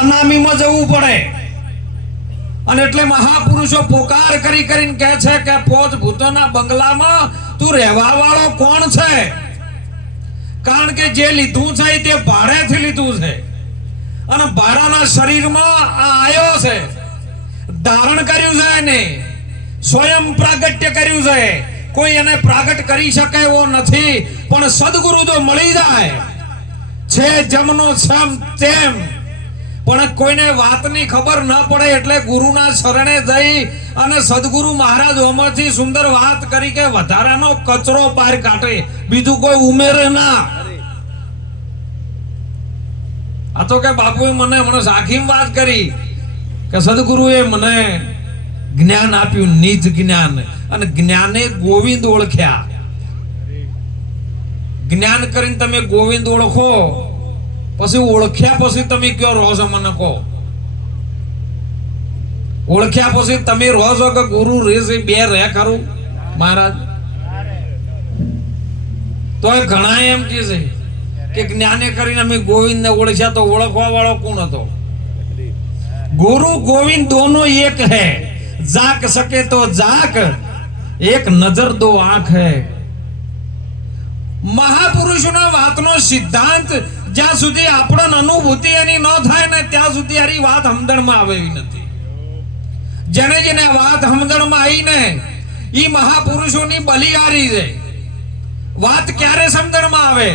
અનામીમાં જવું પડે અને એટલે મહાપુરુષો પોકાર કરી કરીને કહે છે કે પોચ ભૂતોના બંગલામાં તું રહેવા વાળો કોણ છે? કારણ કે જે લીધું છે તે ભાડેથી લીધું છે અને ભાડાના શરીરમાં આ આયો છે, ધારણ કર્યું છે, એને સ્વયં પ્રાગટ્ય કર્યું છે. કોઈ એને પ્રાગટ કરી શકે એવો નથી, પણ સદગુરુ જો મળી જાય છે જમનો સમ તેમ, પણ કોઈને વાતની ખબર ન પડે એટલે ગુરુના શરણે જઈ અને સદગુરુ મહારાજ ઓમાંથી સુંદર વાત કરી કે વધારાનો કચરો બહાર કાઢે, બીજું કોઈ ઉમેરે ના. આ તો કે બાપુએ મને હમણાં સાખીમ વાત કરી કે સદગુરુએ મને જ્ઞાન આપ્યું, નિજ જ્ઞાન, અને જ્ઞાને ગોવિંદ ઓળખ્યા. જ્ઞાન કરીને તમે ગોવિંદ ઓળખો, પછી ઓળખ્યા પછી તમે કયો રહો છો મને કહો. ઓળખ્યા પછી તમે રહો છો કે ગુરુ રહેશે બે રહે ખરું મહારાજ? તો ઘણા એમ કે છે કે જ્ઞાને કરીને અમે ગોવિંદ ને ઓળખ્યા, તો ઓળખવા વાળો કોણ હતો? ગુરુ ગોવિંદ दोनों एक है, जाक सके तो जाक, एक नजर दो आंख है. મહાપુરુષોના વાતનો સિદ્ધાંત જ્યાં સુધી આપણને અનુભૂતિ એની ન થાય ને ત્યાં સુધી આરી વાત સમજણમાં આવે એવી નથી. જેને જેને વાત સમજણમાં આવી ને ઈ મહાપુરુષોની બલિહારી છે. વાત ક્યારે સમજણમાં આવે?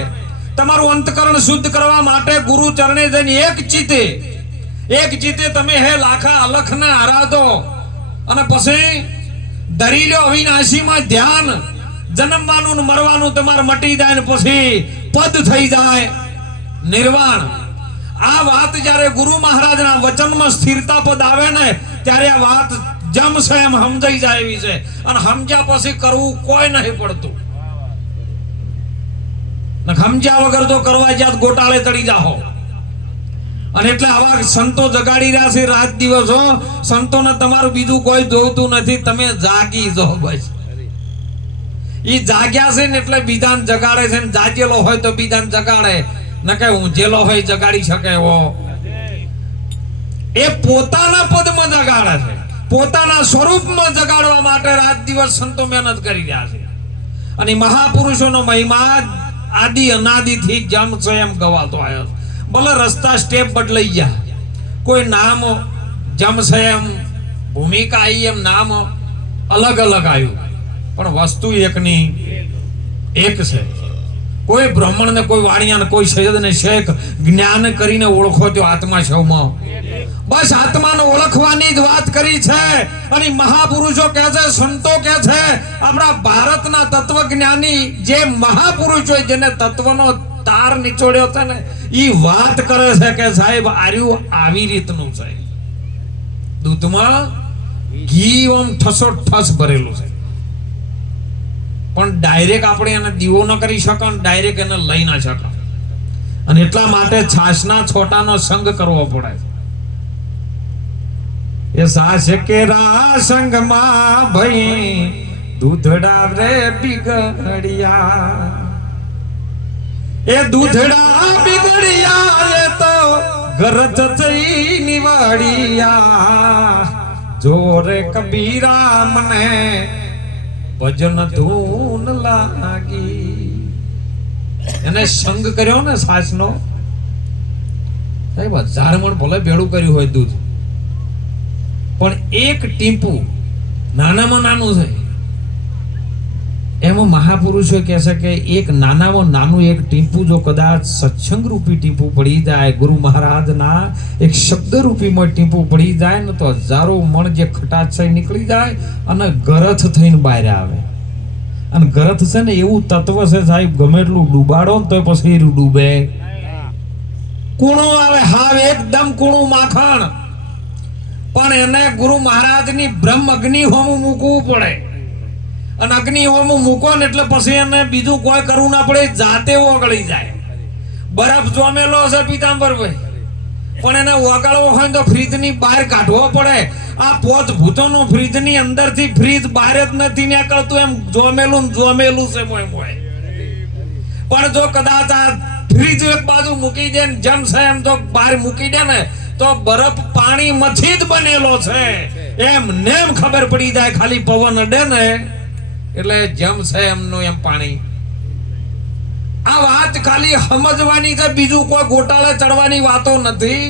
તમારું અંતકરણ શુદ્ધ કરવા માટે ગુરુ ચરણે જઈને એક ચિત્તે તમે હે લાખા અલખને આરાધો અને પછી ધરી લો અવિનાશીમાં ધ્યાન. જન્મવાનું ને મરવાનું તમારે મટી જાય ને પછી પદ થઈ જાય નિર્વાણ. આ વાત જ્યારે ગુરુ મહારાજના વચનમાં સ્થિરતા પદ આવે ને ત્યારે આ વાત જમશે એમ સમજાઈ જાય એવી છે. અને સમજ્યા પછી કરવું કોઈ નહીં પડતું. સમજ્યા વગર તો કરવા જ્યાં ગોટાળે ચડી જાઓ. અને એટલે આવા સંતો જગાડી રહ્યા છે રાત દિવસો. સંતોને તમારું બીજું કોઈ જોતું નથી, તમે જાગી જાઓ બસ. ઈ જાગ્યા છે ને એટલે બીજાને જગાડે છે, ને જાગેલો હોય તો બીજાને જગાડે, ન કે ઊંઝેલો હોય જગાડી શકે એવો. એ પોતાના પદમાં જગાડે છે, પોતાના સ્વરૂપમાં જગાડવા માટે રાત દિવસ સંતો મહેનત કરી રહ્યા છે. અને મહાપુરુષોનો મહિમા આદિ અનાદિથી જમ સ્વયં ગવાતો આવ્યો. ભલે રસ્તા સ્ટેપ બદલાઈ ગયા, કોઈ નામ જમ સ્વયં ભૂમિકા આવી, એમ નામ અલગ અલગ આવ્યું, પણ વસ્તુ એકની એક છે. કોઈ બ્રાહ્મણ ને કોઈ વાણિયા ને કોઈ સૈયદ ને શેખ જ્ઞાન કરીને ઓળખો તો આત્મા સૌમાં. બસ આત્માને ઓળખવાની જ વાત કરી છે. અને મહાપુરુષો કહે છે, સંતો કહે છે, આપણા ભારતના તત્વજ્ઞાની જે મહાપુરુષો જેને તત્વનો તાર નિચોડ્યો છે ને ઈ વાત કરે છે કે સાહેબ આર્યું આવી રીતનું છે. દૂધમાં ઘી ઓમ ઠસો ઠસ ભરેલું છે, પણ ડાયરેક્ટ આપણે એને દીવો ન કરી શકો, ડાયરેક્ટ એને લઈ ના શકો. અને એટલા માટે છાશના છોટાનો સંગ કરવો પડે. એ સાસ કેરા સંગમાં ભઈ દૂધડા રે બિગડ્યા, એ દૂધડા બિગડ્યા એ તો ગરજ થઈ નિવાડિયા. જોરે કબીરા મને ભજન ધૂન લાગી. એને સંગ કર્યો ને સાસનો, સાહેબ 1000 મણ ભલે ભેળું કર્યું હોય દૂધ, પણ એક ટીપું નાનામાં નાનું છે. એમાં મહાપુરુષો કહે છે કે એક નાનામાં નાનું એક ટીપું જો કદાચ સત્સંગ રૂપી ટીપું પડી જાય, ગુરુ મહારાજના એક શબ્દ રૂપીમાં ટીપું પડી જાય ને તો 1000 મણ જે ખટાશ છે નીકળી જાય અને ગરથ થઈને બહાર આવે. અને ગરથ છે ને એવું તત્વ છે સાહેબ, ગમે એટલું ડૂબાડો ને તો પછી ડૂબે. કૂણું આવે, હાવ એકદમ કૂણું માખણ, પણ એને ગુરુ મહારાજની બ્રહ્મ અગ્નિ હોમું મૂકવું પડે. અને અગ્નિ હોમું મૂકો ને એટલે પછી એને બીજું કોઈ કરવું ના પડે, જાતે ઓગળી જાય. બરફ જોમેલો છે પીતાંબરભાઈ, પણ એને ઓગાળવો હોય તો ફ્રીજની બહાર કાઢવો પડે. આ પોચ ભૂતોનો ફ્રીજની અંદરથી ફ્રીજ બહાર જ નથી નીકળતું, એમ જોમેલું છે મોય મોય. પણ જો કદાચ આ ફ્રીજ એક બાજુ મૂકી દે ને જેમ છે એમ તો બહાર મૂકી દે ને તો બરફ પાણીમાંથી જ બનેલો છે એમ નેમ ખબર પડી જાય ખાલી પવન અડે ને એટલે જેમ છે એમનું એમ પાણી. આ વાત ખાલી સમજવાની છે, બીજું કોઈ ગોટાળે ચડવાની વાતો નથી.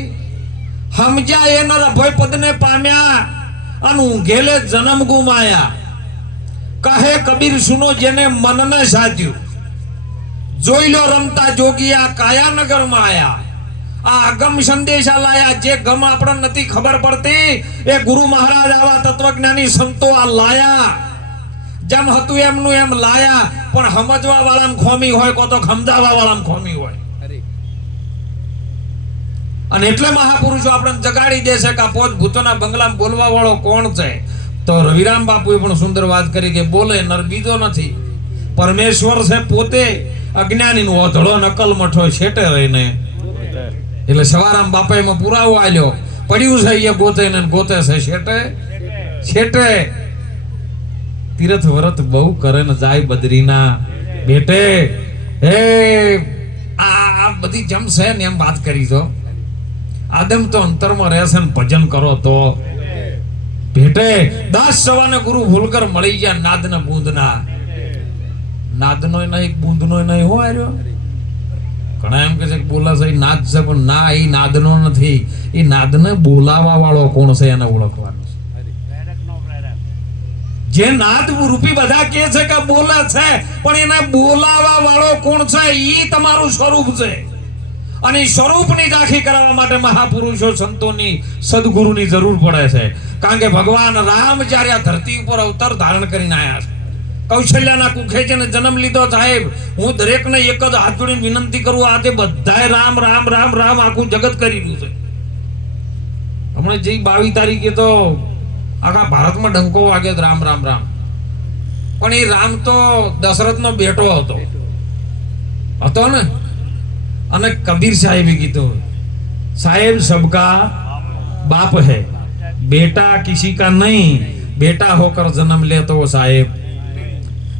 સમજ્યા એનો અભય પદને પામ્યા અને ઊંઘેલે જન્મ ગુમાયા. કહે કબીર સુનો જેને મનને સાધ્યું, જોઈ લો રમતા જોગિયા કાયાનગર માં આયા. આ અગમ સંદેશા લાયા, જે ગમ આપણને નથી ખબર પડતી એ ગુરુ મહારાજ આવા તત્વજ્ઞાની સંતો આ લાયા. જેમ હતું એમનું એમ લાયા, પણ સમજવા વાળામાં ખોમી હોય કો તો સમજાવવા વાળામાં ખોમી હોય. અને એટલે મહાપુરુષો આપણને જગાડી દેશે કે આ પોત ભૂતોના બંગલામાં બોલવા વાળો કોણ છે. તો રવિરામ બાપુએ પણ સુંદર વાત કરી કે બોલે નર બીજો નથી, પરમેશ્વર છે પોતે. અજ્ઞાની નો ઓધળો નકલ મઠો છેટે રહીને. એટલે સવારામ બાપા એમાં પુરાવો આલ્યો, પડ્યું છે એ ગોતે ને ગોતે છે છેટે છેટે. તીર્થ વ્રત બહુ કરે ને જાય બદ્રીના બેટે. હે આ બધી જમ છે ને એમ વાત કરી તો આદમ તો અંતરમાં રહેશે ને ભજન કરો તો ભેટે. 10 સવાને ગુરુ ભૂલકર મળી ગયા નાદના બૂંદના. નાદનો નહીં બૂંદનો નહીં હો આર્યો. ઘણા એમ કે છે કે બોલા છે નાદ છે, પણ ના, એ નાદનો નથી. એ નાદને બોલાવા વાળો કોણ છે એને ઓળખવાનો છે. જે નાદ રૂપી બધા કે છે કે બોલે છે, પણ એને બોલાવા વાળો કોણ છે એ તમારું સ્વરૂપ છે. અને સ્વરૂપની ઝાંખી કરાવવા માટે મહાપુરુષો સંતોની સદગુરુની જરૂર પડે છે. કારણ કે ભગવાન રામ જ્યારે આ ધરતી ઉપર અવતાર ધારણ કરીને આવ્યા છે, કૌશલ્યાના કુખે છે ને જન્મ લીધો. સાહેબ હું દરેકને એક જ હાથ જોડીને વિનંતી કરું, આજે બધાએ રામ રામ રામ રામ આખું જગત કરી રહ્યું છે. હમણાં જે 22 તારીખે તો આખા ભારતમાં ડંકો વાગ્યો રામ રામ રામ. પણ એ રામ તો દશરથનો બેટો હતો ને. અને કબીર સાહેબે કીધું, સાહેબ સબકા बाप है, बेटा किसी का नहीं, बेटा होकर जन्म ले तो साहेब.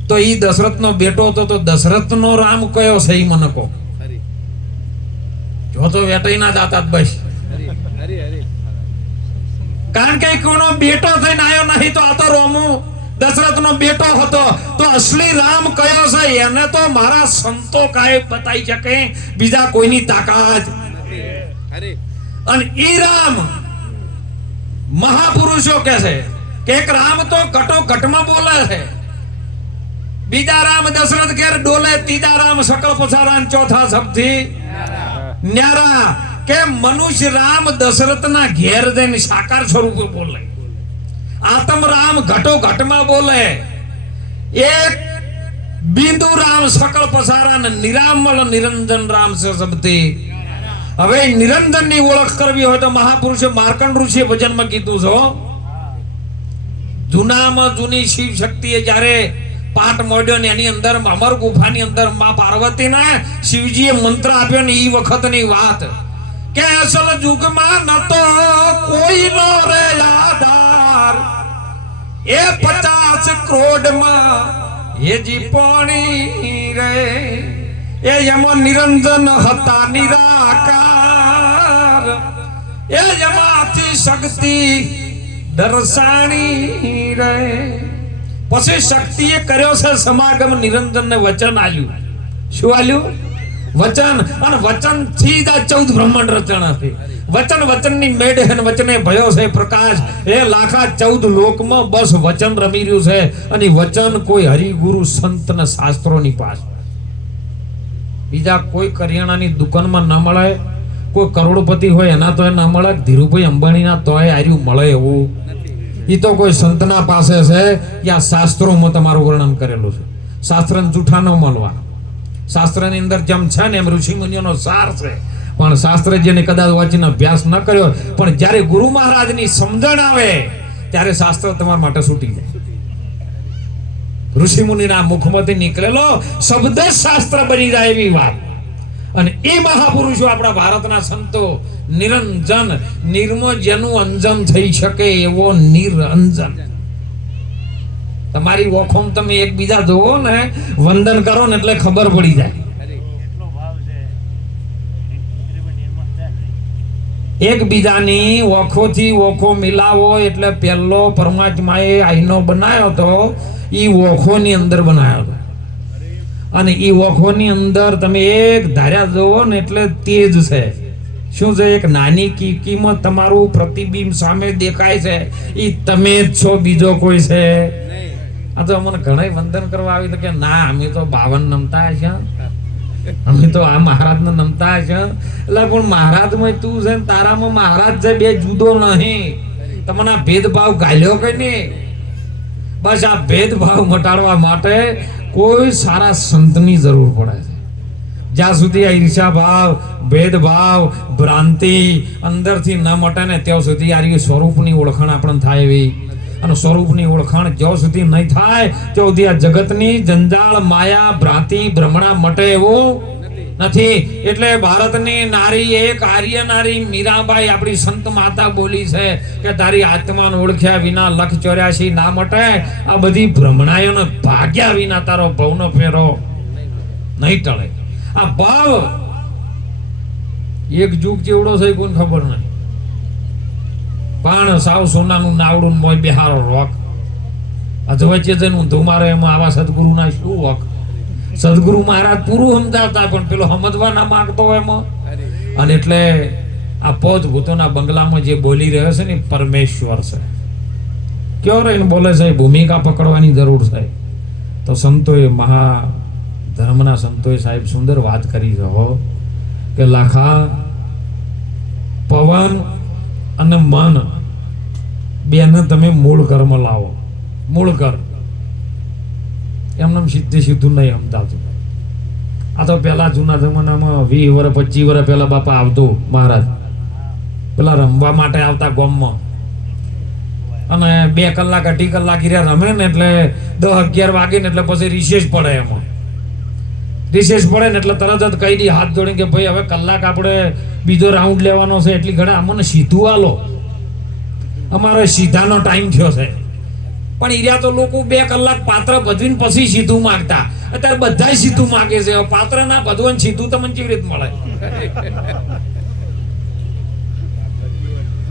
तो ई दशरथ नो बेटो तो दशरथ नो राम कयो सही मन को जो तो वेटाई ना जाता बस. कारण के कोनो बेटो थઈને આયો નહીં તો આ તો રોમુ દશરથ નો બેટો હતો. તો અસલી રામ કયો છે એને તો મારા સંતો કાય બતાઈ શકે, બીજા કોઈની તાકાત. અને ઈ રામ મહાપુરુષો કહે છે કે એક રામ તો ઘટો ઘટમાં બોલે છે, બીજા રામ દશરથ ઘેર ડોલે, ત્રીજા રામ સકળ પસારા, ચોથા સબથી ન્યારા. કે મનુષ્ય રામ દશરથના ઘેર જઈને સાકાર સ્વરૂપે બોલે, આત્મ રામ ઘટો ઘટમાં બોલે, એક બિંદુ રામ સકળ પસારા ને નિરામલ નિરંજન રામ છે સબથી. હવે નિરંજન ની ઓળખ કરવી હોય તો મહાપુરુષે માર્કંડ ઋષિએ ભજનમાં કીધું છે, જૂનામાં જૂની શિવ શક્તિએ જ્યારે પાઠ મોડ્યો ને એની અંદર અમર ગુફાની અંદર માં પાર્વતીને શિવજીએ મંત્ર આપ્યો ને એ વખતની વાત કે અસલ યુગમાં ન તો કોઈનો રે આધાર, એ 50 કરોડમાં એ જી પાણી રે, એ એમાં નિરંજન હતા નિરાકાર, એ એમાંથી શક્તિ દર્શાણી રે. પછી શક્તિએ કર્યો છે સમાગમ, નિરંજન ને વચન આલ્યું. શું આલ્યું? વચન. અને વચન થી જ 14 બ્રહ્માંડ રચના હતી. વચન વચનની મેળ હે, વચને ભયો છે પ્રકાશ. એ લાખા 14 લોકમાં બસ વચન રમી રહ્યું છે. અને વચન કોઈ હરિગુરુ સંત ને શાસ્ત્રોની પાસે, બીજા કોઈ કરિયાણાની દુકાનમાં ન મળે, કોઈ કરોડપતિ હોય એના તો ન મળે, ધીરુભાઈ અંબાણીના તોય આર્યું મળે એવું. એ તો કોઈ સંતના પાસે છે કે આ શાસ્ત્રોમાં તમારું વર્ણન કરેલું છે. શાસ્ત્ર જૂઠા ન મળવા. શાસ્ત્રની અંદર જેમ છે ને એમ ઋષિ મુનિઓનો સાર છે. પણ શાસ્ત્ર જેને કદાચ વાંચીને અભ્યાસ ન કર્યો, પણ જ્યારે ગુરુ મહારાજની સમજણ આવે ત્યારે શાસ્ત્ર તમારા માટે છૂટી જાય. ઋષિ મુનિના મુખમાંથી નીકળેલો શબ્દ શાસ્ત્ર બની જાય એવી વાત. અને એ મહાપુરુષો આપણા ભારતના સંતો નિરંજન, નિર્મળ જેનું અંજન થઈ શકે એવો નિરંજન. તમારી ઓખોમ તમે એકબીજા જોવો ને, વંદન કરો ને એટલે ખબર પડી જાય. એકબીજાની ઓખોથી ઓખો મિલાવો એટલે પહેલો પરમાત્માએ આઈનો બનાવ્યો તો ઈ ઓખોની અંદર બનાવ્યો હતો. અને ઈ ઓખોની અંદર તમે એક ધાર્યા જોવો ને એટલે તેજ છે. શું છે? એક નાની કિંમત તમારું પ્રતિબિંબ સામે દેખાય છે, ઈ તમે જ છો, બીજો કોઈ છે. આ તો અમને ઘણા વંદન કરવા આવી તો કે ના અમે તો 52 નમતા છે, અમે તો આ મહારાજ ને નમતા છે. એટલે પણ મહારાજ માં તું છે ને તારામાં મહારાજ છે, બે જુદો નહીં. તમને આ ભેદભાવ ગાલ્યો કે નહીં? બસ આ ભેદભાવ મટાડવા માટે કોઈ સારા સંતની જરૂર પડે છે. જ્યાં સુધી આ ઈર્ષા ભાવ, ભેદભાવ, ભ્રાંતિ અંદરથી ન મટે ને ત્યાં સુધી આ સ્વરૂપની ઓળખાણ આપણને થાય એવી. અને સ્વરૂપની ઓળખાણ જ્યાં સુધી નહીં થાય ત્યાં સુધી આ જગતની જંજાળ, માયા, ભ્રાંતિ, ભ્રમણા મટે એવું નથી. એટલે ભારતની નારી, એક આર્ય નારી મીરાબાઈ આપણી સંત માતા બોલી છે કે તારી આત્માને ઓળખ્યા વિના 184 ના મટે. આ બધી ભ્રમણાઓને ભાગ્યા વિના તારો ભવનો ફેરો નહીં ટળે. આ ભાવ એક જુગ જેવડો છે કોઈને ખબર નહીં. પણ સાવ સોનાનું નાવડું મોય બિહારો રોક અધવચ્ચે જઈને ઊંધું મારે એમાં આવા સદગુરુના શું વક. સદગુરુ મહારાજ પૂરું સમજાવતા પણ પેલો સમજવા ના માંગતો એમાં. અને એટલે આ પોત ભૂતોના બંગલામાં જે બોલી રહ્યો છે ને પરમેશ્વર છે. કયો રહીને બોલે છે, ભૂમિકા પકડવાની જરૂર છે. તો સંતોએ, મહા ધર્મના સંતોએ સાહેબ સુંદર વાત કરી રહો કે લાખા પવન અને મન બેને તમે મૂળ કર્મ લાવો. મૂળ કર્મ એમને સીધે સીધું નહીં સમજાવતું. આ તો પેલા જૂના જમાનામાં 20 વર્ષ 25 વર્ષ પહેલા બાપા આવતો મહારાજ, પેલા રમવા માટે આવતા ગામમાં. અને 2 કલાક 2.5 કલાક રમે ને એટલે 10-11 વાગે ને એટલે પછી રિસેસ પડે. એમાં રિસેસ પડે ને એટલે તરત જ કહી દી હાથ જોડીને કે ભાઈ હવે કલાક આપણે બીજો રાઉન્ડ લેવાનો છે, એટલી ઘણા અમને સીધું આલો, અમારો સીધાનો ટાઈમ થયો છે. પણ ઈર્યા તો લોકો 2 કલાક પાત્ર ભજવીને પછી સીધું માંગતા. અત્યારે બધા સીધું માંગે છે. પાત્ર ના ભજવન સીધું તમને કેવી રીતે મળે?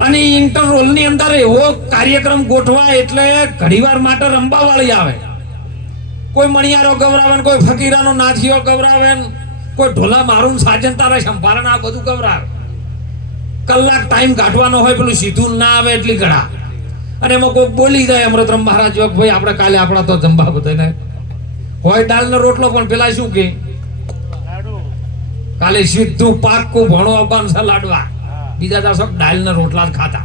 અને ઇન્ટરરોલ ની અંદર એવો કાર્યક્રમ ગોઠવાય એટલે ઘડીવાર માટે રંબા વાળી આવે. કોઈ મણિયારો ગવરાવે, કોઈ ફકીરાનો નાથિયો ગવરાવે, કોઈ ઢોલા મારું સાજન તારા સંભારણ, આ બધું ગવરાવે. કલાક ટાઈમ કાઢવાનો હોય, પેલું સીધું ના આવે એટલી ઘડા. અને એમાં કોઈ બોલી જાય અમૃતરામ મહારાજ ભાઈ આપણે કાલે આપણા તો જમવા બધાને હોય દાળ નો રોટલો, પણ પેલા શું કે કાલે સીધું પાક્કું ભણો અબાન છે લાડવા, બીજા દાસો દાળ ના રોટલા જ ખાતા.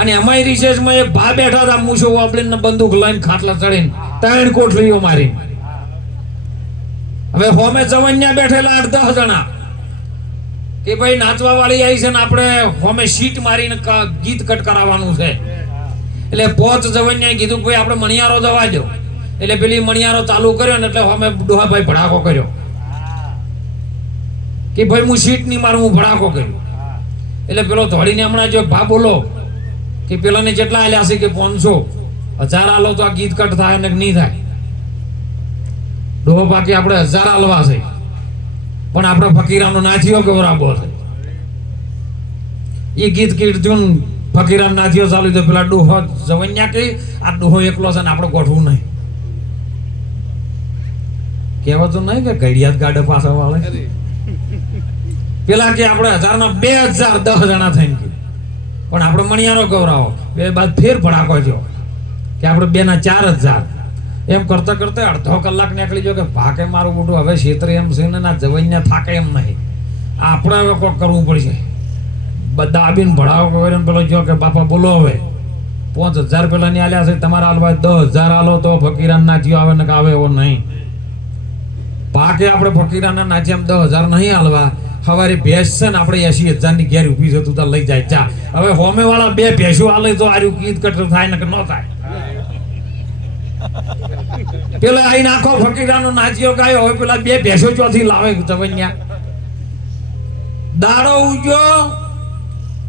અને અમારી રિસેસમાં એક ભા બેઠા હતા, મૂછો વાપરીને બંદૂક લઈને ખાટલા ચડીને 3 કોઠડીઓ મારી. હવે હોમે જવન્યા બેઠેલા 8-10 જણા કે ભાઈ નાચવા વાળી આવી છે ને આપણે હોમે સીટ મારીને ગીત કટ કરાવવાનું છે. એટલે 5 જવન્યાએ કીધું ભાઈ આપણે મણિયારો જવા દો. એટલે પેલી મણિયારો ચાલુ કર્યો ને એટલે હોમે ડોહાભાઈ ભડાકો કર્યો કે ભાઈ હું સીટ નહીં મારું, હું ભડાકો કર્યો. એટલે પેલો ધોળીને હમણાં જો ભા બોલો કે પેલાને કેટલા આલ્યા છે કે 500 1000 આલો તો આ ગીત કટ થાય ને નહીં થાય. ડોહો બાકી આપણે 1000 આલવા છે, પણ આપણે ફકીરાનો નાથિયો ગવરાવો છે. એ ગીત કીર્તન ફકીરાનો નાથિયો ચાલુ તો પેલા ડોહો જવન્યા કે આ ડોહો એકલો છે ને આપણે ગોઠવું નહીં. કહેવાતું નહીં કે ઘડિયાળ ગાડે પાછા વાળે. પેલા કે આપણે 1000 ના 2000 10 જણા થઈને, પણ આપણે મણિયારો ગવરાવો. 2 બાદ ફેર ભડાકો જો કે આપણે 2 ના 4000. એમ કરતા કરતા અડધો કલાક નીકળી ગયો કે ભાકે મારું મોટું હવે ક્ષેત્ર એમ છે ને ના જવૈયા થાકે એમ નહીં, આપણે હવે કોક કરવું પડશે. બધા આવીને ભડાવો કરીને પેલો જો કે બાપા બોલો હવે 5000 પેલા ની આલ્યા છે, તમારા હાલવા 10000 આલો તો ફકીરાના નાચીઓ આવે ને આવે એવો નહીં. ભાકે આપણે ફકીરાના નાચી એમ 10000 નહીં હાલવા. સવારે ભેંસ છે ને આપણે 80000 ની ઘેર ઉભી છે, તું તાર લઈ જાય જા. હવે હોમે વાળા 2 ભેંસો હાલે તો આર્યું ગીત કટર થાય ને કે ન થાય. પેલા આઈ નાખો ફકીરાનો નાચિયો ગાયો, હવે પેલા 2 ભેંસો ચોથી લાવે જવન્યા. દાડો ઉગ્યો,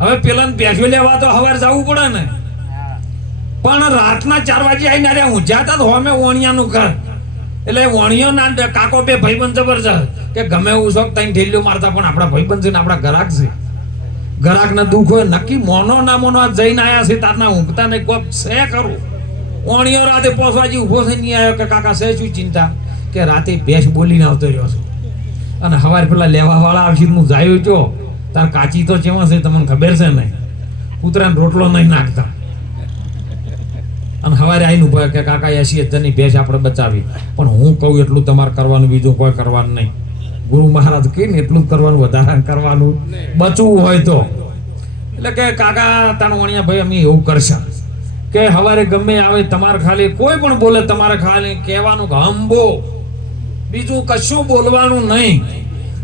હવે પેલા ભેંસો લેવા તો સવારે જવું પડે ને. પણ રાતના 4 વાગે આવીને અરે ઊંઝાતા તો હોમે ઓણિયાનું ઘર. એટલે વણિયો ના કાકો 2 ભાઈબંધ જબરજસ્ત કે ગમે એવું શોખ તઈ ઢીલ્યો મારતા, પણ આપણા ભાઈબંધ છે ને આપણા ગ્રાહક છે. ઘરાક ને દુઃખ હોય નક્કી મોનો ના મોનો આ જઈને આયા છે તારના ઊંઘતા ને કોક છે કરું ઓણીઓ રાતે પોસવાજી ઊભો થઈને નહીં આવ્યો કે કાકા છે શું ચિંતા કે રાતે ભેંસ બોલીને આવતો રહ્યો છું અને હવારે પેલા લેવા વાળા આવશે હું જાયો છો તાર કાચી તો ચેવા છે તમને ખબર છે નહીં કૂતરાને રોટલો નહીં નાખતા અને હવારે આવીને ઉભા કે કાકા 80,000 ની ભેંસ આપણે બચાવી પણ હું કહું એટલું તમારે કરવાનું બીજું કોઈ કરવાનું નહીં ગુરુ મહારાજ કહે ને એટલું જ કરવાનું વધારે કરવાનું બચવું હોય તો એટલે કે કાકા તાનો વણિયા ભાઈ અમે એવું કરશે કે હવારે ગમે આવે તમારે ખાલી કોઈ પણ બોલે તમારે ખાલી કહેવાનું કે હંબો બીજું કશું બોલવાનું નહીં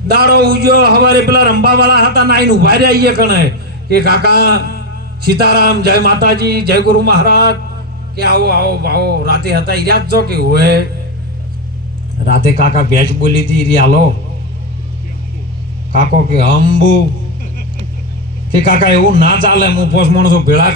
દાડો ઉજ્યો હવારે પેલા રંબાવાળા હતા નાઈને ઉભા રહ્યા કણે કે કાકા સીતારામ જય માતાજી જય ગુરુ મહારાજ કે આવો આવો આવો રાતે હતા ઈર્યા જ છો કે હોય રાતે કાકા ભેંસ બોલી હતી રી હાલો કાકો કે અંબુ કે કાકા એવું ના ચાલે હું પોસ માણસો ભેળા